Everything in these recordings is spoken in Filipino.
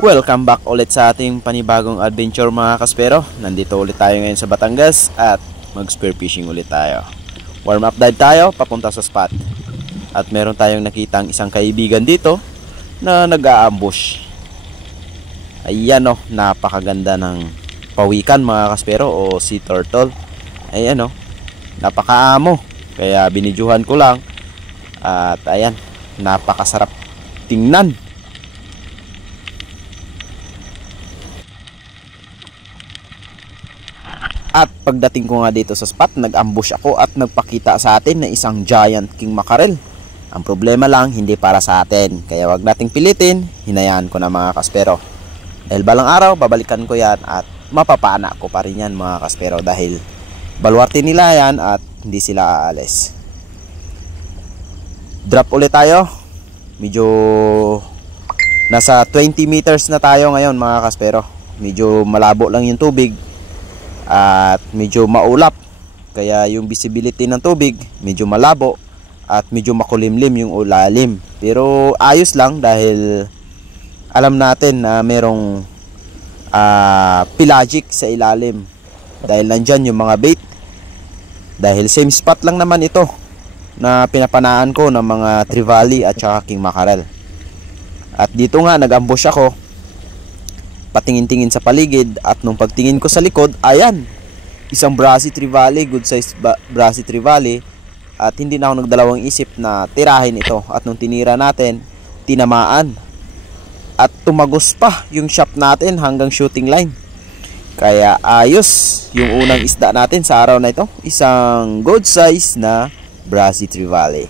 Welcome back ulit sa ating panibagong adventure mga kaspero. Nandito ulit tayo ngayon sa Batangas at mag-spear fishing ulit tayo. Warm up dive tayo papunta sa spot. At meron tayong nakitang isang kaibigan dito na nag-a-ambush. Ayan o, napakaganda ng pawikan mga kaspero o sea turtle. Ayan o, napakaamo. Kaya binidyuhan ko lang. At ayan, napakasarap tingnan. At pagdating ko nga dito sa spot, nag-ambush ako at nagpakita sa atin na isang giant king mackerel. Ang problema lang, hindi para sa atin. Kaya wag nating pilitin, hinayaan ko na mga kaspero. Dahil balang araw, babalikan ko yan at mapapana ko pa rin yan mga kaspero. Dahil baluarte nila yan at hindi sila aalis. Drop ulit tayo. Medyo nasa 20 meters na tayo ngayon mga kaspero. Medyo malabo lang yung tubig. At medyo maulap, kaya yung visibility ng tubig medyo malabo at medyo makulimlim yung ulalim. Pero ayos lang dahil alam natin na merong pelagic sa ilalim. Dahil nandyan yung mga bait. Dahil same spot lang naman ito na pinapanaan ko ng mga trevally at saka king mackerel. At dito nga nag-ambush ako, patingin-tingin sa paligid, at nung pagtingin ko sa likod, ayan, isang brassy trevally, good size brassy trevally. At hindi na ako nagdalawang isip na tirahin ito. At nung tinira natin, tinamaan at tumagos pa yung shop natin hanggang shooting line. Kaya ayos yung unang isda natin sa araw na ito, isang good size na brassy trevally.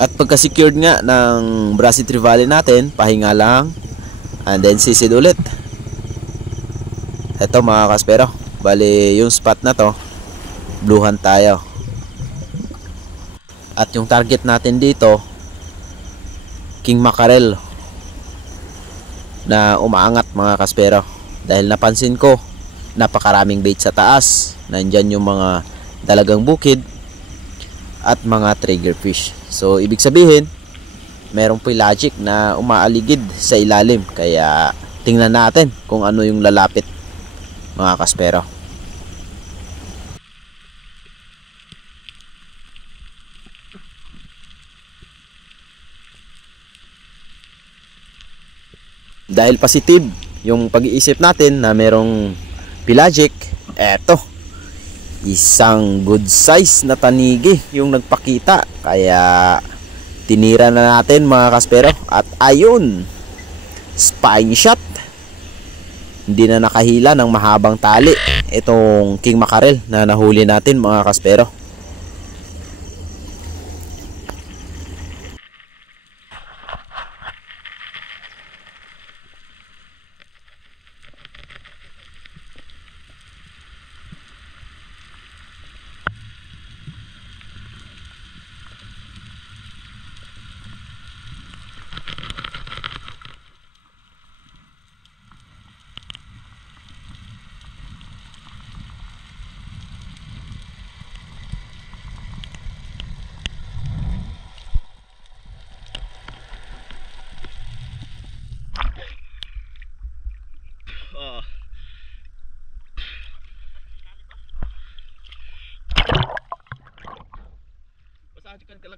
At pagka-secured nga ng brassy trevally natin, pahinga lang and then sisid ulit. Ito mga kaspero, bali yung spot na to, bluhan tayo. At yung target natin dito, king mackerel na umaangat mga kaspero. Dahil napansin ko, napakaraming bait sa taas. Nandyan yung mga dalagang bukid at mga triggerfish. So ibig sabihin, merong pelagic na umaaligid sa ilalim. Kaya tingnan natin kung ano yung lalapit mga kaspero. dahil positive yung pag-iisip natin na merong pelagic, eto, isang good size na tanigi yung nagpakita. Kaya tinira na natin mga kaspero. At ayun, spine shot. Hindi na nakahila ng mahabang tali itong king mackerel na nahuli natin mga kaspero.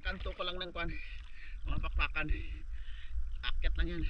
Kanto ko lang ng kwan, mga pakpakan, akyat lang yan.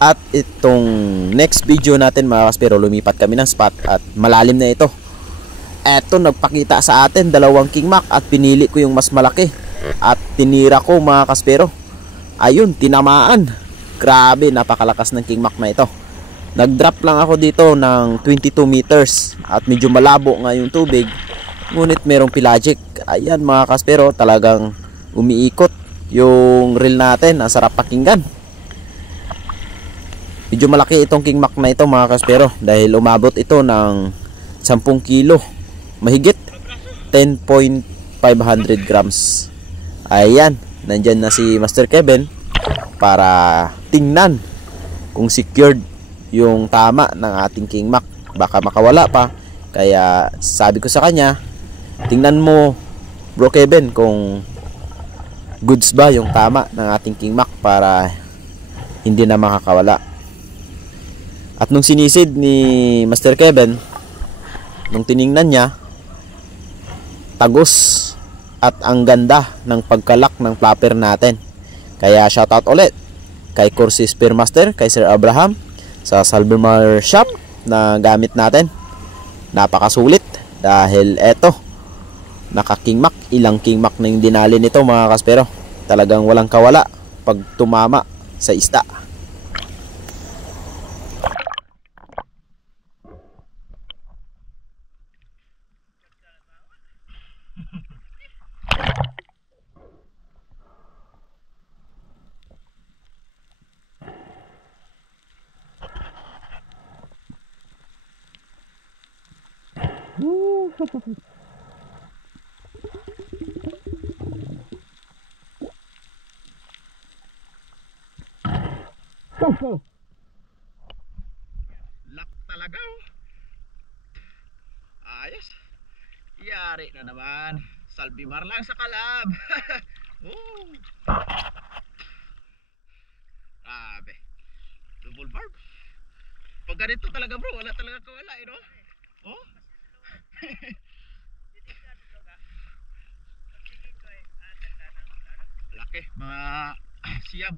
At itong next video natin mga kaspero, lumipat kami ng spot at malalim na ito. Eto, nagpakita sa atin dalawang king mac at pinili ko yung mas malaki at tinira ko mga kaspero. Ayun, tinamaan. Grabe, napakalakas ng king mac na ito. Nag-drop lang ako dito ng 22 meters at medyo malabo nga yung tubig, ngunit merong pelagic. Ayan mga kaspero, talagang umiikot yung reel natin. Ang sarap pakinggan. Medyo malaki itong king mac na ito mga kaspero, dahil umabot ito ng 10 kilo, mahigit 10.500 grams. Ayan, nandyan na si Master Kevin para tingnan kung secured yung tama ng ating king mac. Baka makawala pa, kaya sabi ko sa kanya, tingnan mo bro Kevin kung goods ba yung tama ng ating king mac para hindi na makakawala. At nung sinisid ni Master Kevin, nung tiningnan niya, tagos at ang ganda ng pagkalak ng flapper natin. Kaya shoutout ulit kay Corsi Spearmaster, kay Sir Abraham sa Salvermar shop na gamit natin. Napakasulit dahil eto, naka king mac, ilang king mac na yung dinali nito mga kaspero. Talagang walang kawala pag tumama sa isda. Lak talaga oh. Ayos. Yari na naman. Salbimar lang sa kalab. Grabe. Double barb. Pag ganito talaga bro, wala talaga kawala eh no? Oh? Laki, mga siyam.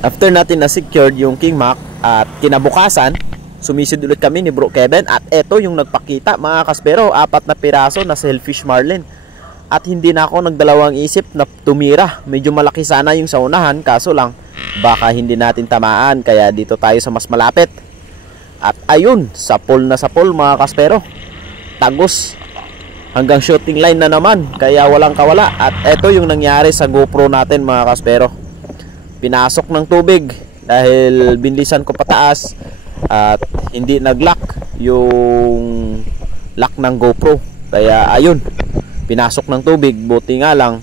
After natin na-secured yung King Mac at kinabukasan, sumisid ulit kami ni Bro Kevin at eto yung nagpakita mga kaspero, 4 na piraso na Sailfish Marlin. At hindi na ako nagdalawang isip na tumira. Medyo malaki sana yung sa unahan, kaso lang baka hindi natin tamaan, kaya dito tayo sa mas malapit. At ayun, sapol na sapol mga kaspero. Tagos. Hanggang shooting line na naman, kaya walang kawala. At eto yung nangyari sa GoPro natin mga kaspero. Pinasok ng tubig dahil binlisan ko pataas at hindi nag-lock yung lock ng GoPro. Kaya ayun, pinasok ng tubig. Buti nga lang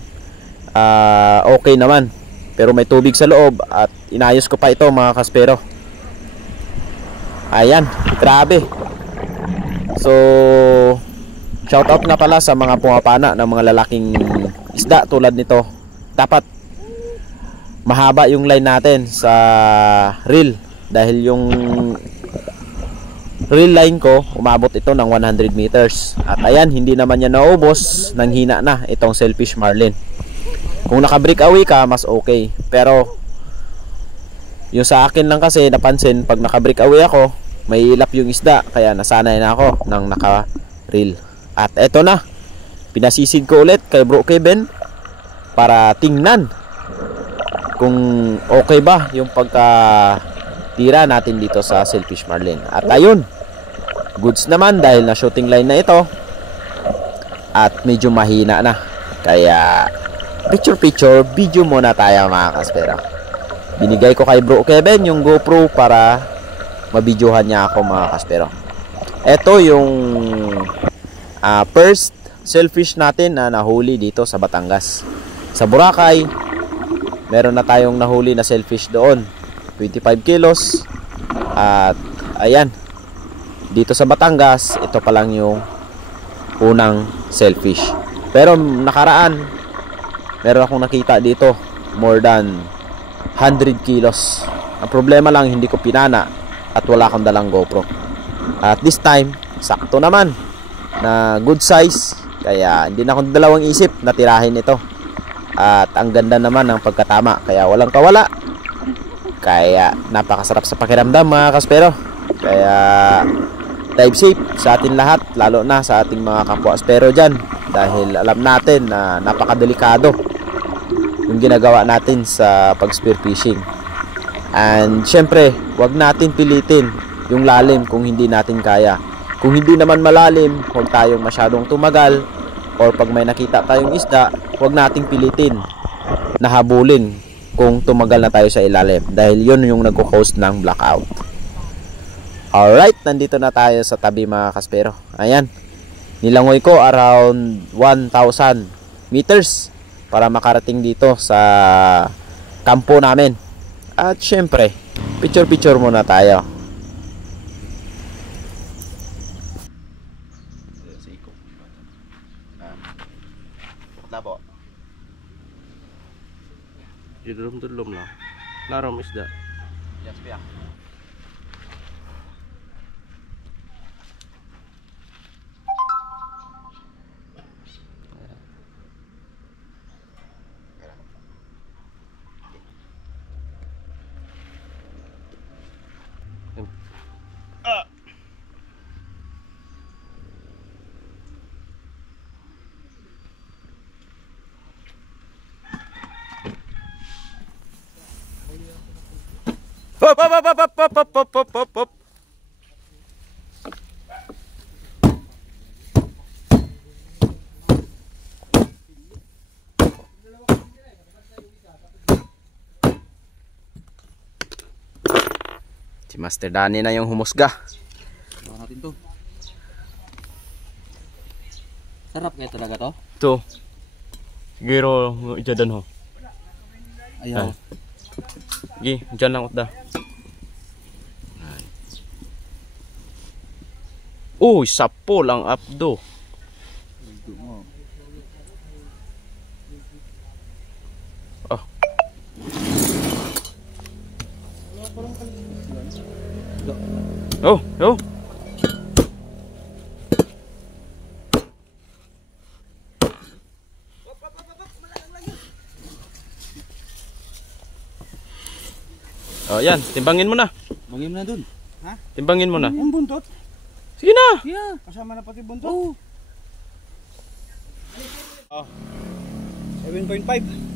okay naman, pero may tubig sa loob at inayos ko pa ito mga kaspero. Ayan, grabe. So shoutout na pala sa mga pumapana ng mga lalaking isda tulad nito. Dapat mahaba yung line natin sa reel dahil yung reel line ko umabot ito ng 100 meters. At ayan, hindi naman yan naubos, nang hina na itong Sailfish Marlin. Kung naka-break away ka, mas okay. Pero yung sa akin lang kasi napansin, pag naka-break away ako, may ilap yung isda, kaya nasanay na ako ng naka-reel. At eto na, pinasisid ko ulit kay Bro Kevin para tingnan kung okay ba yung pagka-tira natin dito sa Sailfish Marlin. At ayun, goods naman dahil na shooting line na ito at medyo mahina na. Kaya picture video muna tayo mga kaspero. Binigay ko kay Bro Kevin yung GoPro para mabidyohan niya ako mga kaspero. Ito yung first sailfish natin na nahuli dito sa Batangas. Sa Boracay, meron na tayong nahuli na sailfish doon, 25 kilos. At ayan, dito sa Batangas, ito pa lang yung unang sailfish. Pero nakaraan, meron akong nakita dito more than 100 kilos. Ang problema lang, hindi ko pinana at wala akong dalang GoPro. At this time, sakto naman na good size, kaya hindi na akong dalawang isip na tirahin ito. At ang ganda naman ng pagkatama, kaya walang kawala. Kaya napakasarap sa pakiramdam mga kaspero. Kaya dive safe sa atin lahat, lalo na sa ating mga kapwa aspero dyan, dahil alam natin na napakadelikado yung ginagawa natin sa pag spearfishing. And syempre, wag natin pilitin yung lalim kung hindi natin kaya. Kung hindi naman malalim, huwag tayong masyadong tumagal, or pag may nakita tayong isda, huwag nating pilitin na habulin kung tumagal na tayo sa ilalim, dahil yun yung nagko-cause ng blackout. Alright, nandito na tayo sa tabi mga kaspero. Ayan, nilangoy ko around 1,000 meters para makarating dito sa kampo namin. At syempre, picture muna tayo. Labo. Dulom lang. Larom isda. Yes, Pia. Hop, hop, hop, hop, hop, hop, hop, hop, hop, hop. Si Master Danny na yung humusga. Bawa natin to. Sarap kaya talaga to? Ito. Siguro, ijadan ho. Ayaw. Sige, dyan lang utda. Uy, sapol ang abdo. Oh. Oh, oh. Oh, yan, timbangin mo na. Bangin mo na dun. Timbangin mo na. Yung buntot. Sige na. Yeah. Kasama na pati buntot. Oh. 7.5.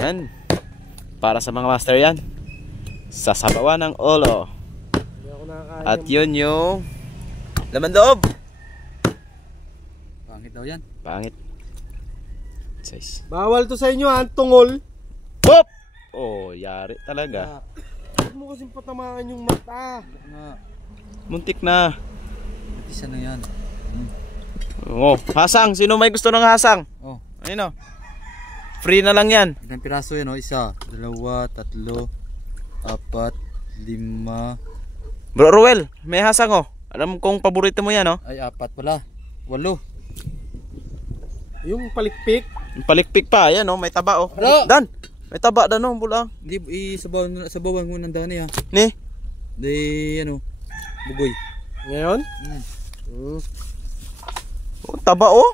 Yan. Para sa mga master yan. Sasabawan ng ulo. At yun yung laman loob. Pangit daw yan. Pangit. Size. Bawal to sa inyo ha, tungol. Pop! Oh, yari talaga. Huwag mo kasing patamaan yung mata. Nga. Muntik na. Isa na yan. Oh, hasang. Sino may gusto ng hasang? Oh. Ayun o. Free na lang yan. Ilang piraso yan, oh? Isa, dalawa, tatlo, apat, lima. Bro Ruel, may hasang oh. Alam kong paborito mo yan oh. Ay, apat pala. 8. Yung palikpik. Yung palikpik pa, yan oh. May taba oh. Bro! Dan! May taba dan oh, bulang. Hindi, sabawan mo ng daan niya. Ni? Di, ano, bugoy. Ngayon? Oh, taba oh.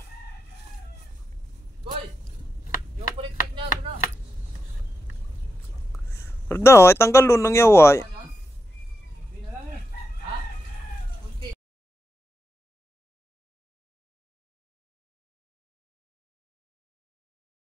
Pero daw, ay tanggal nun ng yawa.